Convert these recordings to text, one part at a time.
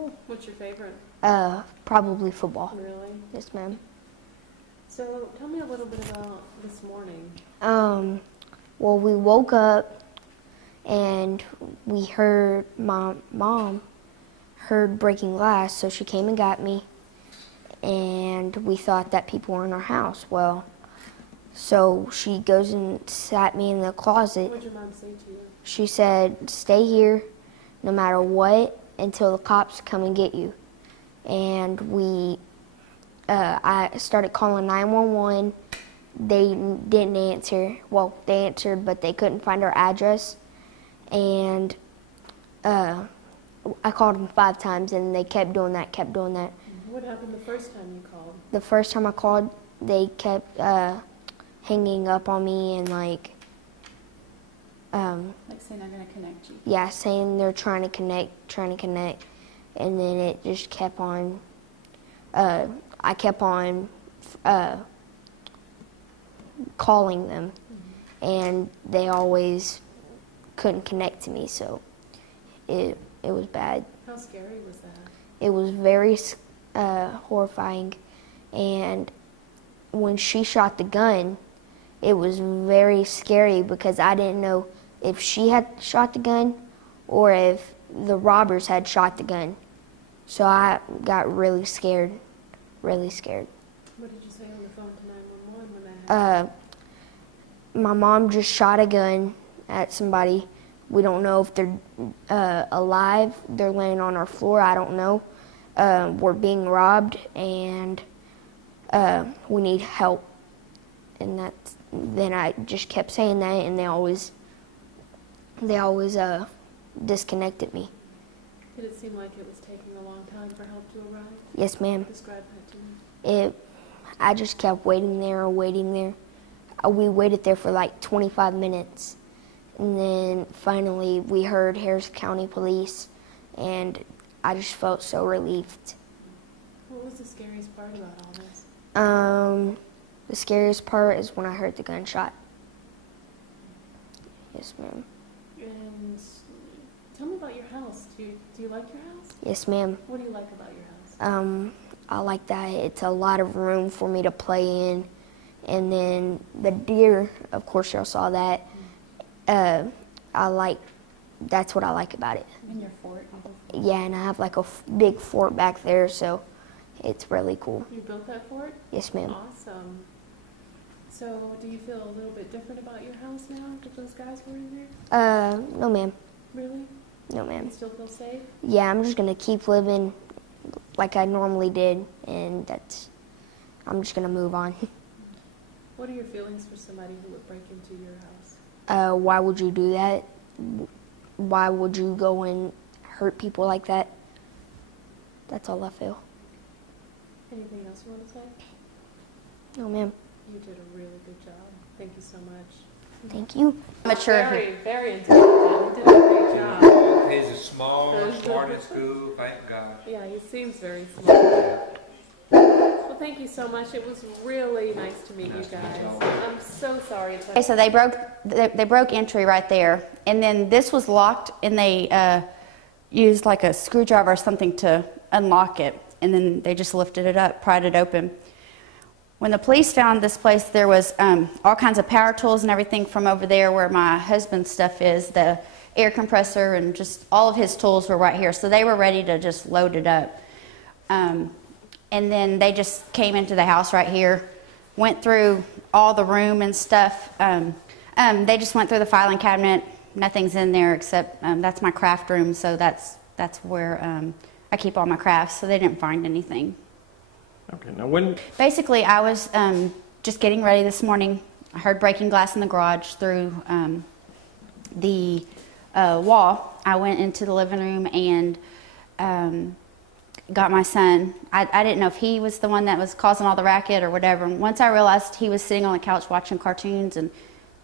Cool. What's your favorite? Probably football. Really? Yes, ma'am. So tell me a little bit about this morning. Well, we woke up and we heard my mom heard breaking glass, so she came and got me, and we thought that people were in our house. Well, so she goes and sat me in the closet. What did your mom say to you? She said, "Stay here no matter what until the cops come and get you." And I started calling 911. They didn't answer. Well, they answered, but they couldn't find our address. And I called them 5 times, and they kept doing that. What happened the first time you called? The first time I called, they kept hanging up on me and like saying they're going to connect you. Yeah, saying they're trying to connect, and then it just kept on. I kept on calling them, and they always couldn't connect to me, so it was bad. How scary was that? It was very horrifying, and when she shot the gun, it was very scary because I didn't know if she had shot the gun or if the robbers had shot the gun. So I got really scared, really scared. What did you say on the phone to 911 when that happened? My mom just shot a gun at somebody. We don't know if they're alive. They're laying on our floor. I don't know. We're being robbed, and we need help. And then I just kept saying that, and they always disconnected me. Did it seem like it was taking a long time for help to arrive? Yes, ma'am. Describe that to me. I just kept waiting there. We waited there for like 25 minutes. And then finally we heard Harris County Police, and I just felt so relieved. What was the scariest part about all this? The scariest part is when I heard the gunshot. Yes, ma'am. And tell me about your house. Do you like your house? Yes, ma'am. What do you like about your house? I like that it's a lot of room for me to play in. And then the deer, of course y'all saw that. That's what I like about it. And your fort? Yeah, and I have like a big fort back there, so it's really cool. You built that fort? Yes, ma'am. Awesome. So do you feel a little bit different about your house now that those guys were in there? No, ma'am. Really? No, ma'am. You still feel safe? Yeah, I'm just gonna keep living like I normally did, and I'm just gonna move on. What are your feelings for somebody who would break into your house? Why would you do that? Why would you go and hurt people like that? That's all I feel. Anything else you want to say? No, ma'am. You did a really good job. Thank you so much. Thank you. Mature. Very, very intelligent. He did a great job. He's a small, smart in school, thank God. Yeah, he seems very smart. Well, thank you so much. It was really nice to meet you guys. I'm so sorry. Okay, so they broke entry right there, and then this was locked, and they used like a screwdriver or something to unlock it, and then they just lifted it up, pried it open. When the police found this place, there was all kinds of power tools and everything from over there where my husband's stuff is, the air compressor, and just all of his tools were right here, so they were ready to just load it up. And then they just came into the house right here, went through all the room and stuff. They just went through the filing cabinet. Nothing's in there except that's my craft room, so that's where I keep all my crafts. So they didn't find anything. Okay, now when... Basically, I was just getting ready this morning. I heard breaking glass in the garage through the wall. I went into the living room and got my son. I didn't know if he was the one that was causing all the racket or whatever. And once I realized he was sitting on the couch watching cartoons, and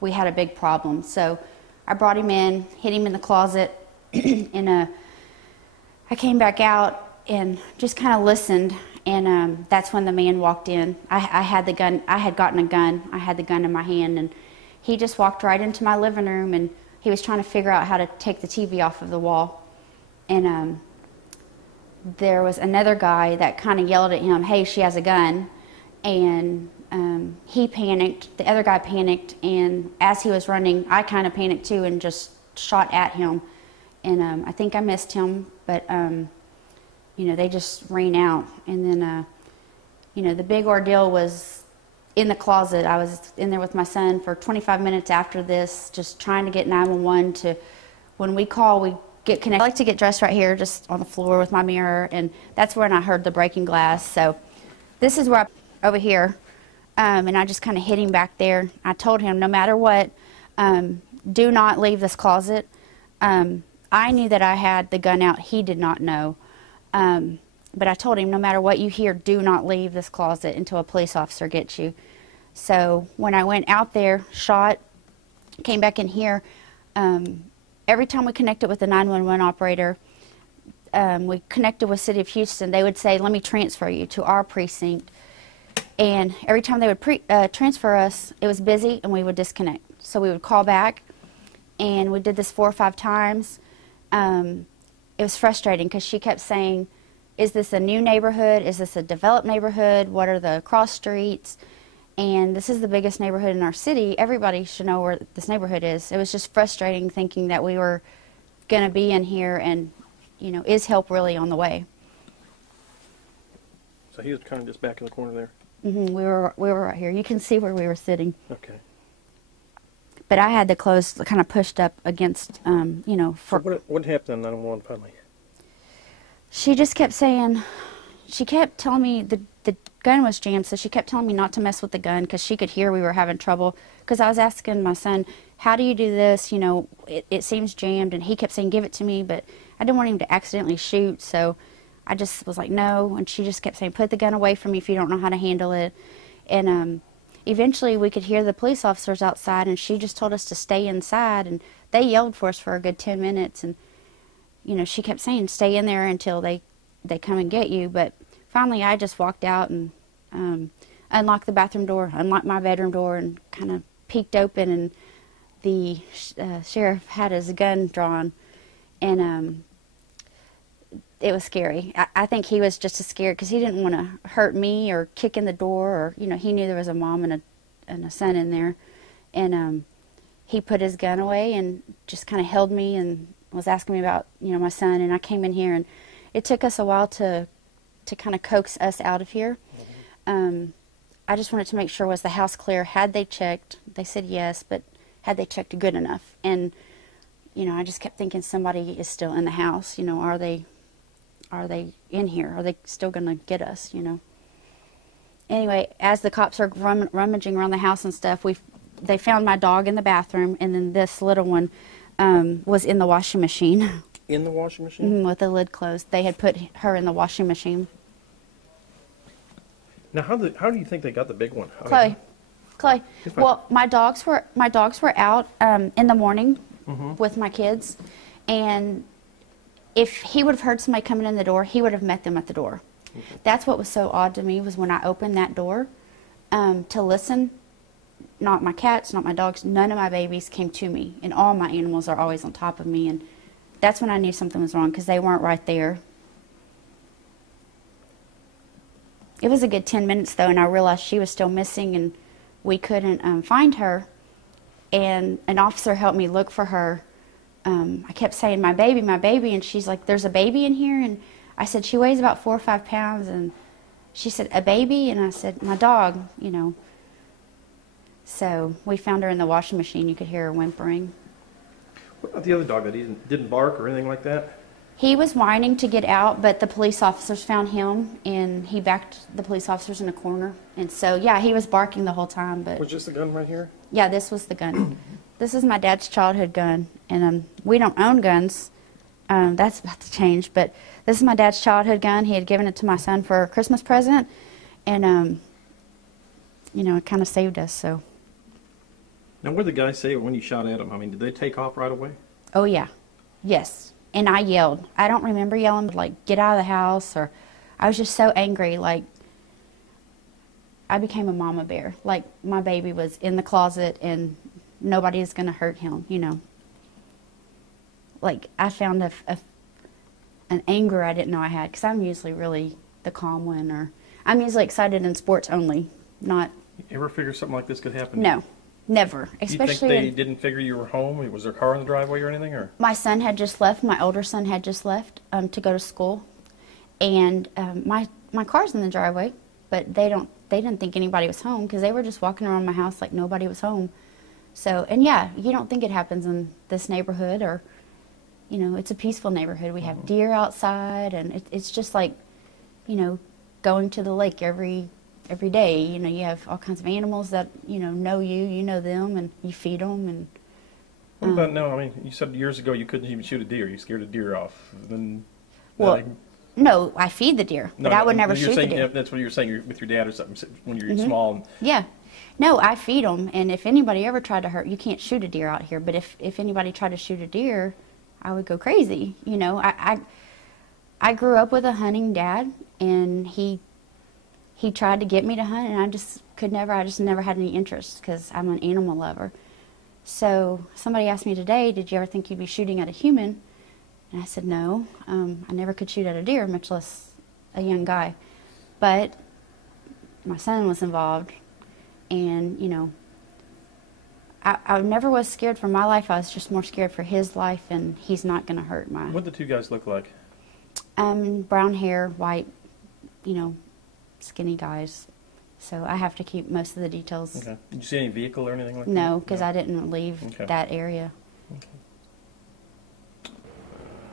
we had a big problem. So I brought him in, hid him in the closet, and I came back out and just kind of listened. And that's when the man walked in. I had the gun. I had gotten a gun. I had the gun in my hand, and he just walked right into my living room, and he was trying to figure out how to take the TV off of the wall. And there was another guy that kind of yelled at him, "Hey, she has a gun," and he panicked. The other guy panicked, and as he was running, I kind of panicked too and just shot at him. And I think I missed him, but they just ran out. And then, the big ordeal was in the closet. I was in there with my son for 25 minutes after this, just trying to get 911 to, when we call, we get connected. I like to get dressed right here, just on the floor with my mirror, and that's when I heard the breaking glass. So this is where over here, and I just kind of hit him back there. I told him, no matter what, do not leave this closet. I knew that I had the gun out. He did not know. But I told him, no matter what you hear, do not leave this closet until a police officer gets you. So when I went out there, shot, came back in here, every time we connected with the 911 operator, we connected with City of Houston, they would say, let me transfer you to our precinct. And every time they would transfer us, it was busy and we would disconnect. So we would call back, and we did this 4 or 5 times. It was frustrating because she kept saying, is this a new neighborhood? Is this a developed neighborhood? What are the cross streets? And this is the biggest neighborhood in our city. Everybody should know where this neighborhood is. It was just frustrating thinking that we were going to be in here and, is help really on the way? So he was kind of just back in the corner there? Mm-hmm. We were right here. You can see where we were sitting. Okay. But I had the clothes kind of pushed up against, for... So what happened on 911 finally? She just kept saying, she kept telling me the gun was jammed, so she kept telling me not to mess with the gun because she could hear we were having trouble. Because I was asking my son, how do you do this? It seems jammed, and he kept saying, give it to me, but I didn't want him to accidentally shoot, so I just was like, no. And she just kept saying, put the gun away from me if you don't know how to handle it. And eventually we could hear the police officers outside, and she just told us to stay inside, and they yelled for us for a good 10 minutes, and she kept saying, stay in there until they come and get you. But finally, I just walked out and unlocked the bathroom door, unlocked my bedroom door, and kind of peeked open, and the sheriff had his gun drawn, and it was scary. I think he was just as scared because he didn't want to hurt me or kick in the door, or, he knew there was a mom and a son in there. And he put his gun away and just kind of held me and was asking me about, my son. And I came in here, and it took us a while to kind of coax us out of here. I just wanted to make sure, was the house clear? Had they checked? They said yes, but had they checked good enough? And, I just kept thinking somebody is still in the house. Are they in here? Are they still going to get us, Anyway, as the cops are rummaging around the house and stuff, they found my dog in the bathroom, and then this little one was in the washing machine. In the washing machine? With the lid closed. They had put her in the washing machine. Now, how do you think they got the big one? Chloe. Well, my dogs were out in the morning with my kids, and if he would have heard somebody coming in the door, he would have met them at the door. Okay. That's what was so odd to me, was when I opened that door to listen. Not my cats, not my dogs, none of my babies came to me, and all my animals are always on top of me, and that's when I knew something was wrong, because they weren't right there. It was a good 10 minutes, though, and I realized she was still missing, and we couldn't find her, and an officer helped me look for her. I kept saying, my baby, and she's like, there's a baby in here, and I said, she weighs about 4 or 5 pounds, and she said, a baby? And I said, my dog, So we found her in the washing machine. You could hear her whimpering. What about the other dog that didn't bark or anything like that? He was whining to get out, but the police officers found him, and he backed the police officers in a corner. And so, yeah, he was barking the whole time. But was this the gun right here? Yeah, this was the gun. This is my dad's childhood gun, and we don't own guns. That's about to change, but this is my dad's childhood gun. He had given it to my son for a Christmas present, and, it kind of saved us, so. Now, what did the guy say when you shot at him? I mean, did they take off right away? Oh, yeah. Yes. And I yelled. I don't remember yelling, like, get out of the house, or I was just so angry, like, I became a mama bear. Like, my baby was in the closet, and nobody is going to hurt him, Like, I found an anger I didn't know I had, because I'm usually really the calm one, or I'm usually excited in sports only, not. You ever figure something like this could happen? No, never. You Especially think they didn't figure you were home? Was there a car in the driveway or anything? Or my son had just left. My older son had just left to go to school, and my car's in the driveway, but they didn't think anybody was home because they were just walking around my house like nobody was home. So, and yeah, you don't think it happens in this neighborhood, or, you know, it's a peaceful neighborhood. We have deer outside, and it's just like, you know, going to the lake every day. You know, you have all kinds of animals that, you know you know them, and you feed them. And what about now? I mean, you said years ago you couldn't even shoot a deer. You scared a deer off. Then, well, no, I feed the deer, but I would never shoot the deer. That's what you were saying with your dad or something when you were small. Yeah. No, I feed them, and if anybody ever tried to hurt, you can't shoot a deer out here, but if anybody tried to shoot a deer, I would go crazy. You know, I grew up with a hunting dad, and he tried to get me to hunt, and I just never had any interest because I'm an animal lover. So somebody asked me today, did you ever think you'd be shooting at a human? And I said, no, I never could shoot at a deer, much less a young guy. But my son was involved. And, you know, I never was scared for my life. I was just more scared for his life, and he's not going to hurt my... What did the two guys look like? Brown hair, white, you know, skinny guys. So I have to keep most of the details. Okay. Did you see any vehicle or anything like that? No, because I didn't leave that area.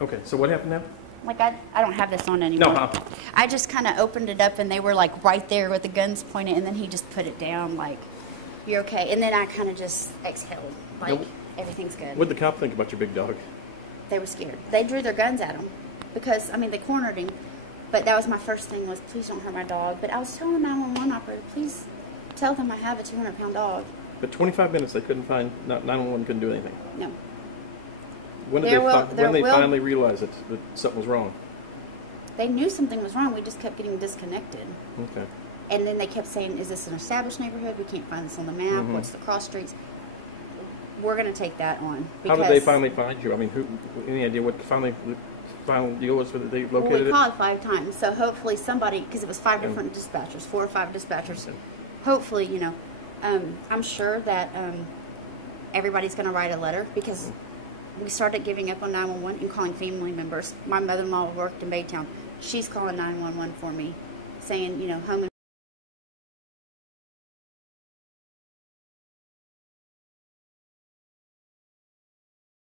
Okay, so what happened now? Like, I don't have this on anymore. No, I just kind of opened it up, and they were, like, right there with the guns pointed, and then he just put it down, like, you're okay. And then I kind of just exhaled, like, everything's good. What did the cop think about your big dog? They were scared. They drew their guns at him because, I mean, they cornered him. But that was my first thing was, please don't hurt my dog. But I was telling the 911 operator, please tell them I have a 200-pound dog. But 25 minutes they couldn't find, 911 couldn't do anything. No. When did they finally realize that something was wrong? They knew something was wrong. We just kept getting disconnected. Okay. And then they kept saying, is this an established neighborhood? We can't find this on the map. What's the cross streets? We're going to take that on. How did they finally find you? I mean, any idea what final deal was that they located it? Well, we called 5 times. So hopefully somebody, because it was 5 different dispatchers, 4 or 5 dispatchers. Okay. Hopefully, you know, I'm sure that everybody's going to write a letter because we started giving up on 911 and calling family members. My mother-in-law worked in Baytown. She's calling 911 for me, saying, you know, home